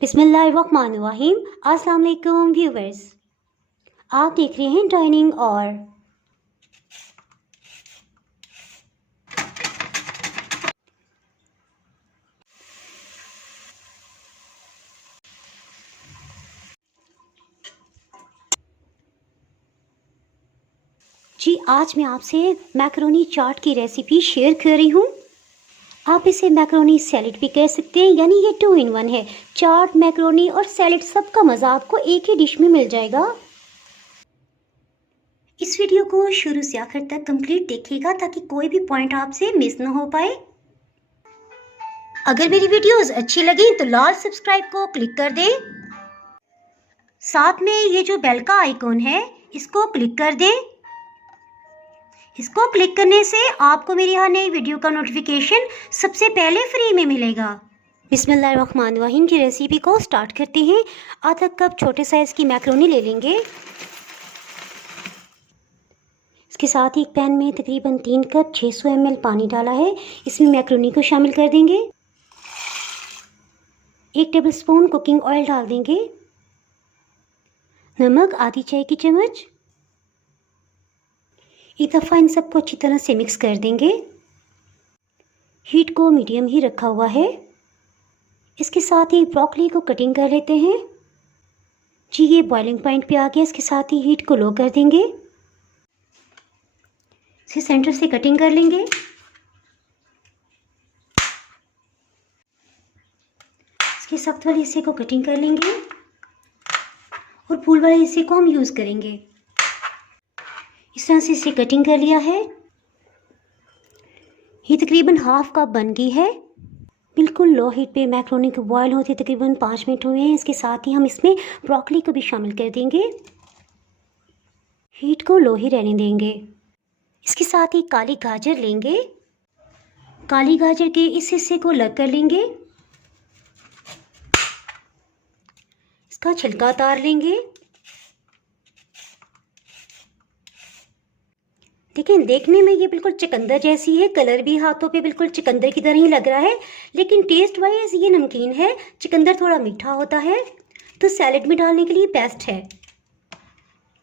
बिस्मिल्लाहिर्रहमानिर्रहीम। अस्सलाम वालेकुम व्यूवर्स, आप देख रहे हैं डाइनिंग और जी आज मैं आपसे मैकरोनी चाट की रेसिपी शेयर कर रही हूँ। आप इसे मैकरोनी सैलेड भी कह सकते हैं, यानी ये 2 in 1 है। चाट, मैकरोनी और सैलेड सबका मज़ा आपको एक ही डिश में मिल जाएगा। इस वीडियो को शुरू से आखिर तक कंप्लीट देखिएगा ताकि कोई भी पॉइंट आपसे मिस ना हो पाए। अगर मेरी वीडियोस अच्छी लगी तो लाल सब्सक्राइब को क्लिक कर दें। साथ में ये जो बेल का आइकॉन है इसको क्लिक कर दें। इसको क्लिक करने से आपको मेरी हर नई वीडियो का नोटिफिकेशन सबसे पहले फ्री में मिलेगा। बिस्मिल्लाहिर्रहमानिर्रहीम की रेसिपी को स्टार्ट करते हैं। आधा कप छोटे साइज़ की मैकरोनी ले लेंगे। इसके साथ ही एक पैन में तकरीबन 3 कप 600 ml पानी डाला है। इसमें मैकरोनी को शामिल कर देंगे। 1 टेबलस्पून कुकिंग ऑयल डाल देंगे। नमक आधी चाय की चम्मच। एक दफ़ा इन सबको अच्छी तरह से मिक्स कर देंगे। हीट को मीडियम ही रखा हुआ है। इसके साथ ही ब्रोकली को कटिंग कर लेते हैं। जी ये बॉइलिंग पॉइंट पे आ गया। इसके साथ ही हीट को लो कर देंगे। इसे सेंटर से कटिंग कर लेंगे। इसके सख्त वाले हिस्से को कटिंग कर लेंगे और फूल वाले हिस्से को हम यूज़ करेंगे। इस तरह से इसे कटिंग कर लिया है। ये तकरीबन हाफ कप बन गई है। बिल्कुल लो हीट पे मैकरोनी को बॉयल होते तकरीबन 5 मिनट हुए हैं। इसके साथ ही हम इसमें ब्रोकली को भी शामिल कर देंगे। हीट को लो ही रहने देंगे। इसके साथ ही काली गाजर लेंगे। काली गाजर के इस हिस्से को अलग कर लेंगे। इसका छिलका उतार लेंगे। देखें, देखने में ये बिल्कुल चुकंदर जैसी है। कलर भी हाथों पे बिल्कुल चुकंदर की तरह ही लग रहा है, लेकिन टेस्ट वाइज ये नमकीन है। चुकंदर थोड़ा मीठा होता है तो सैलेड में डालने के लिए बेस्ट है।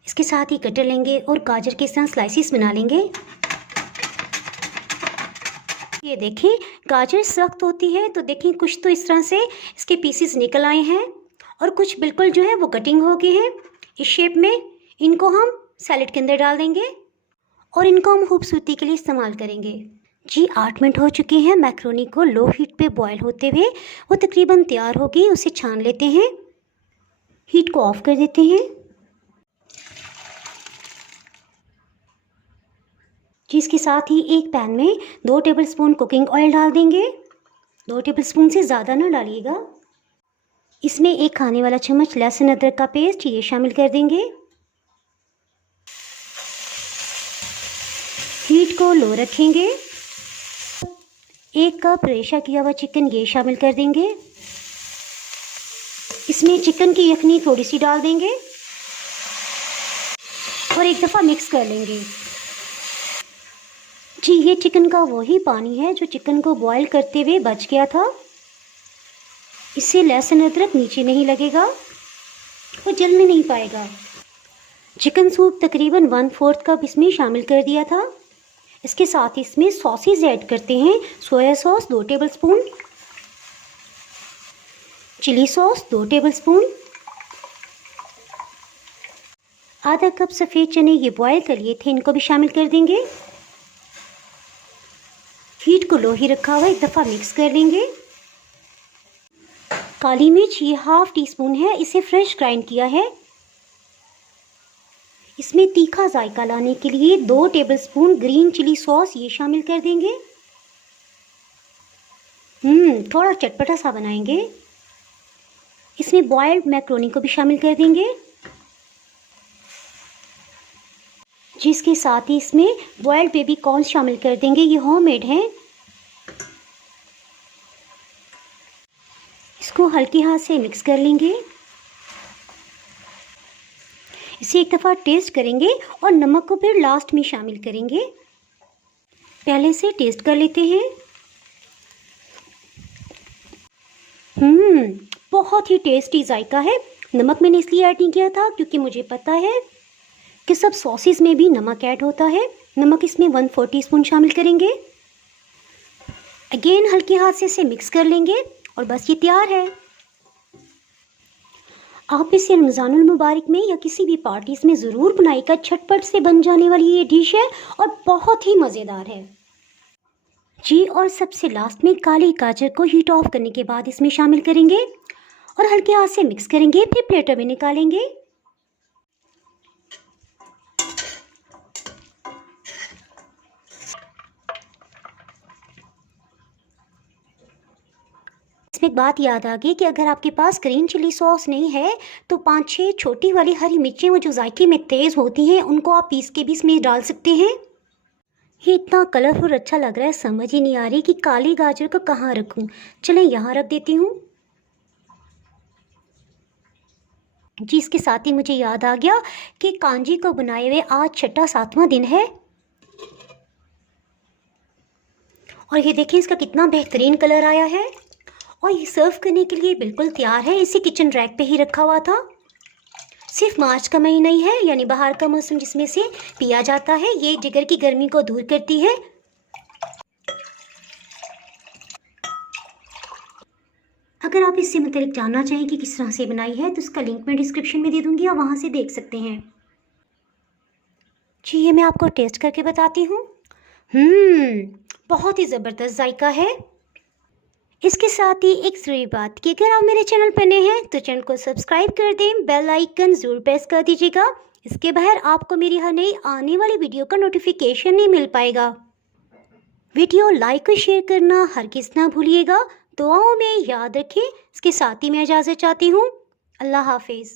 इसके साथ ही कटर लेंगे और गाजर के इस तरह स्लाइसिस बना लेंगे। ये देखें, गाजर सख्त होती है तो देखें कुछ तो इस तरह से इसके पीसेस निकल आए हैं और कुछ बिल्कुल जो है वो कटिंग हो गए हैं इस शेप में। इनको हम सैलेड के अंदर डाल देंगे और इनको हम खूबसूरती के लिए इस्तेमाल करेंगे। जी 8 मिनट हो चुके हैं मैकरोनी को लो हीट पे बॉयल होते हुए। वो तकरीबन तैयार हो गई। उसे छान लेते हैं। हीट को ऑफ कर देते हैं। जी इसके साथ ही एक पैन में 2 टेबलस्पून कुकिंग ऑयल डाल देंगे। 2 टेबलस्पून से ज़्यादा ना डालिएगा। इसमें 1 खाने वाला चम्मच लहसुन अदरक का पेस्ट ये शामिल कर देंगे। हीट को लो रखेंगे। 1 कप रेशा किया हुआ चिकन ये शामिल कर देंगे। इसमें चिकन की यखनी थोड़ी सी डाल देंगे और एक दफ़ा मिक्स कर लेंगे। जी ये चिकन का वही पानी है जो चिकन को बॉईल करते हुए बच गया था। इससे लहसुन अदरक नीचे नहीं लगेगा और जल में नहीं पाएगा। चिकन सूप तकरीबन 1/4 कप इसमें शामिल कर दिया था। इसके साथ इसमें सॉसेज ऐड करते हैं। Soya sauce 2 tablespoon, chilli sauce 2 tablespoon, आधा कप सफ़ेद चने ये बॉयल कर लिए थे, इनको भी शामिल कर देंगे। हीट को लो ही रखा हुआ, एक दफ़ा मिक्स कर लेंगे। काली मिर्च ये ½ टीस्पून है, इसे फ्रेश ग्राइंड किया है। इसमें तीखा जायका लाने के लिए 2 टेबलस्पून ग्रीन चिली सॉस ये शामिल कर देंगे। थोड़ा चटपटा सा बनाएंगे। इसमें बॉइल्ड मैकरोनी को भी शामिल कर देंगे, जिसके साथ ही इसमें बॉइल्ड बेबी कॉर्न शामिल कर देंगे। ये होममेड हैं। इसको हल्के हाथ से मिक्स कर लेंगे। इसे एक दफ़ा टेस्ट करेंगे और नमक को फिर लास्ट में शामिल करेंगे। पहले से टेस्ट कर लेते हैं। बहुत ही टेस्टी जायका है। नमक मैंने इसलिए ऐड नहीं किया था क्योंकि मुझे पता है कि सब सॉसेस में भी नमक ऐड होता है। नमक इसमें 1/4 टीस्पून शामिल करेंगे। अगेन हल्के हाथ से इसे मिक्स कर लेंगे और बस ये तैयार है। आप इसे रमज़ानुल मुबारक में या किसी भी पार्टीज़ में ज़रूर बनाइएगा। झटपट से बन जाने वाली ये डिश है और बहुत ही मज़ेदार है जी। और सबसे लास्ट में काली गाजर को हीट ऑफ करने के बाद इसमें शामिल करेंगे और हल्के हाथ से मिक्स करेंगे, फिर प्लेटर में निकालेंगे। इसमें एक बात याद आ गई कि अगर आपके पास ग्रीन चिली सॉस नहीं है तो 5-6 छोटी वाली हरी मिर्चें वो जो जायके में तेज़ होती हैं उनको आप पीस के भी इसमें डाल सकते हैं। ये इतना कलरफुल अच्छा लग रहा है, समझ ही नहीं आ रही कि काली गाजर को कहाँ रखूं। चलें यहाँ रख देती हूँ जी। इसके साथ ही मुझे याद आ गया कि कांजी को बनाए हुए आज 6वां दिन है और ये देखिए इसका कितना बेहतरीन कलर आया है और ये सर्व करने के लिए बिल्कुल तैयार है। इसे किचन रैक पे ही रखा हुआ था। सिर्फ मार्च का महीना ही है, यानी बाहर का मौसम जिसमें से पिया जाता है। ये जिगर की गर्मी को दूर करती है। अगर आप इससे मुतालिक जानना चाहें कि किस तरह से बनाई है तो उसका लिंक मैं डिस्क्रिप्शन में दे दूँगी, आप वहाँ से देख सकते हैं जी। ये मैं आपको टेस्ट करके बताती हूँ। बहुत ही ज़बरदस्त जायका है। इसके साथ ही एक ज़रूरी बात कि अगर आप मेरे चैनल पर नए हैं तो चैनल को सब्सक्राइब कर दें, बेल आइकन ज़रूर प्रेस कर दीजिएगा। इसके बगैर आपको मेरी हर नई आने वाली वीडियो का नोटिफिकेशन नहीं मिल पाएगा। वीडियो लाइक और शेयर करना हरगिज़ ना भूलिएगा। दुआओं में याद रखें। इसके साथ ही मैं इजाज़त चाहती हूँ। अल्लाह हाफिज़।